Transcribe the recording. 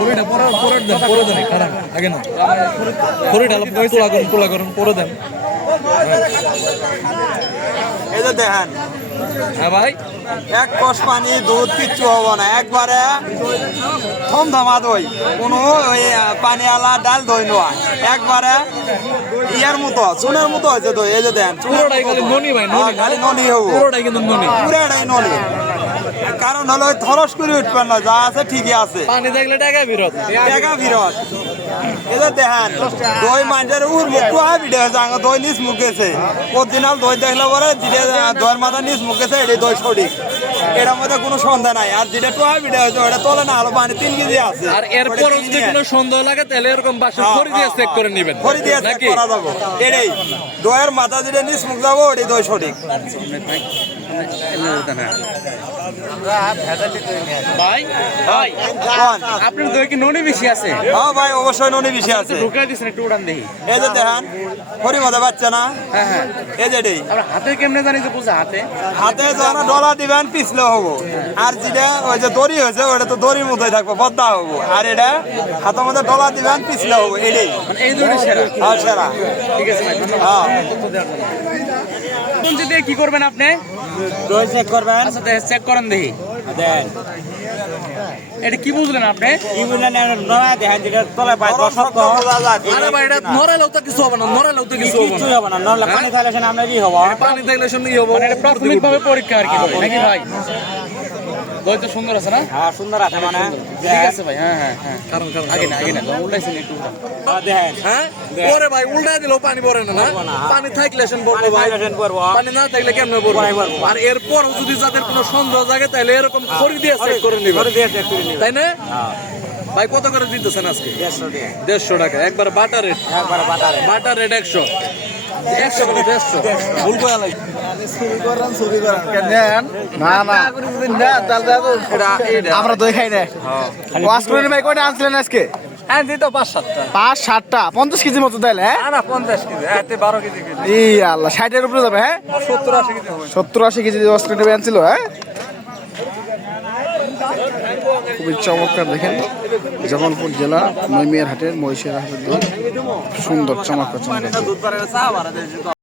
খড়িটা পরে দেন কারণ আগে না খড়িটা তোলা করুন পরে দেন। এই যে দেখেন হ্যাঁ ভাই, এক কষ পানি দুধ কিচ্ছু হবো না, একবারে থমথমা দই, কোনো ওই পানি আলা ডাল দই নয়, একবারে ইয়ার মতো চুনের মতো হয়েছে দই। এই যে দেন পুরোটাই খালি ননি ভাই, ননি খালি ননি হবো, পুরোটাই কিন্তু ননি, পুরাটাই ননি। কারণ হলো থরস করে উঠবেন না, যা আছে ঠিকই আছে। পানি দেখলে টাকা বিরত টাকা বিরত। এই যে দেখেন দই মাঞ্জের উর মুখ ভিডিও হয়েছে, দই নিচ মুখেছে অরিজিনাল দই দেখলে পরে যেটা দইয়ের মাথা নিচ মুখেছে এটাই দই সঠিক, এটার মধ্যে কোনো সন্দেহ নাই। আর যেটা টোয়া ভিডিও হয়েছে ওটা তোলে না, আলো পানি 3 কেজি আছে। আর এরপর যদি কোনো সন্দেহ লাগে তাহলে এরকম বাসা খড়ি দিয়ে চেক করে নেবেন, খড়ি দিয়ে চেক করা যাবো। এটাই দইয়ের মাথা যেটা নিচ মুখ যাবো ওটাই দই সঠিক। ভাই ভাই আপনার দই কি ননি বেশি আছে? হ্যাঁ ভাই অবশ্যই ননি বেশি আছে। ঢুকাই দিচ্ছেন একটু উড়ান দেখি। এই যে দেখেন খড়ি মধ্যে বাচ্চা না, হ্যাঁ হ্যাঁ, এই যে এটাই আমরা হাতে কেমনে জানি যে বুঝা হাতে হাতে যখন ডলা দিবেন পিছলে হবো। আর যেটা ওই যে দড়ি হয়েছে ওটা তো দড়ির মতোই থাকবো, বদ্ধা হবো। আর এটা হাতের মধ্যে ডলা দিবেন পিছলে হবো, এটাই মানে এই দুটো সেরা। হ্যাঁ সেরা। ঠিক আছে ভাই, ধন্যবাদ। হ্যাঁ কোন দিয়ে কি করবেন আপনি? দই চেক করবেন। আচ্ছা চেক করেন দেখি। দেন এটা কি বুঝলেন আপনি? কি বললেন নয়া দেখেন যেটা তলায় পায় দর্শক আরে ভাই এটা নরালেও তো কিছু হবে না, নরালেও তো কিছু হবে না। কিছুই হবে না, নরলে পানি থাকলে সেটা আমরা কি হবো? পানি দেখলে শুনলেই হবো, মানে এটা প্রাথমিকভাবে পরীক্ষা আর কি ভাই, নাকি ভাই? দই তো সুন্দর আছে না? হ্যাঁ সুন্দর আছে মানে। ঠিক আছে ভাই, হ্যাঁ হ্যাঁ হ্যাঁ, কারণ আগে না উল্টাইছেন একটু উল্টা। দেখেন হ্যাঁ পরে ভাই উল্টাই দিলেও পানি পড়ে না, না পানি থাকলে সেন পড়বো ভাই, পানি না থাকলে কেমনে পড়বো? আর এরপর যদি যাদের কোনো সন্দেহ জাগে তাহলে এরকম খড়ি দিয়ে চেক করে নিবে, তাই না ভাই? কত করে দিতেছেন আজকে? 150 টাকা একবার বাটার রেট, বাটার রেট 100 করে 150 ভুল করে লাগে। আমরা দই খাই না। ওয়াশ করে ভাই কয়টা আনছিলেন আজকে? হ্যাঁ দিত 5-7টা। 5-7টা 50 কেজি মতো তাইলে? হ্যাঁ না 50 কেজি, এতে 12 কেজি কেজি। এই আল্লাহ 60-এর উপরে যাবে। হ্যাঁ 70-80 কেজি হবে। 70-80 কেজি ওয়াশ করে আনছিল। হ্যাঁ খুবই চমৎকার। দেখেন জগলপুর জেলা নৈমিয়ার হাটের মহিষের হাটের দই সুন্দর চমৎকার চমৎকার।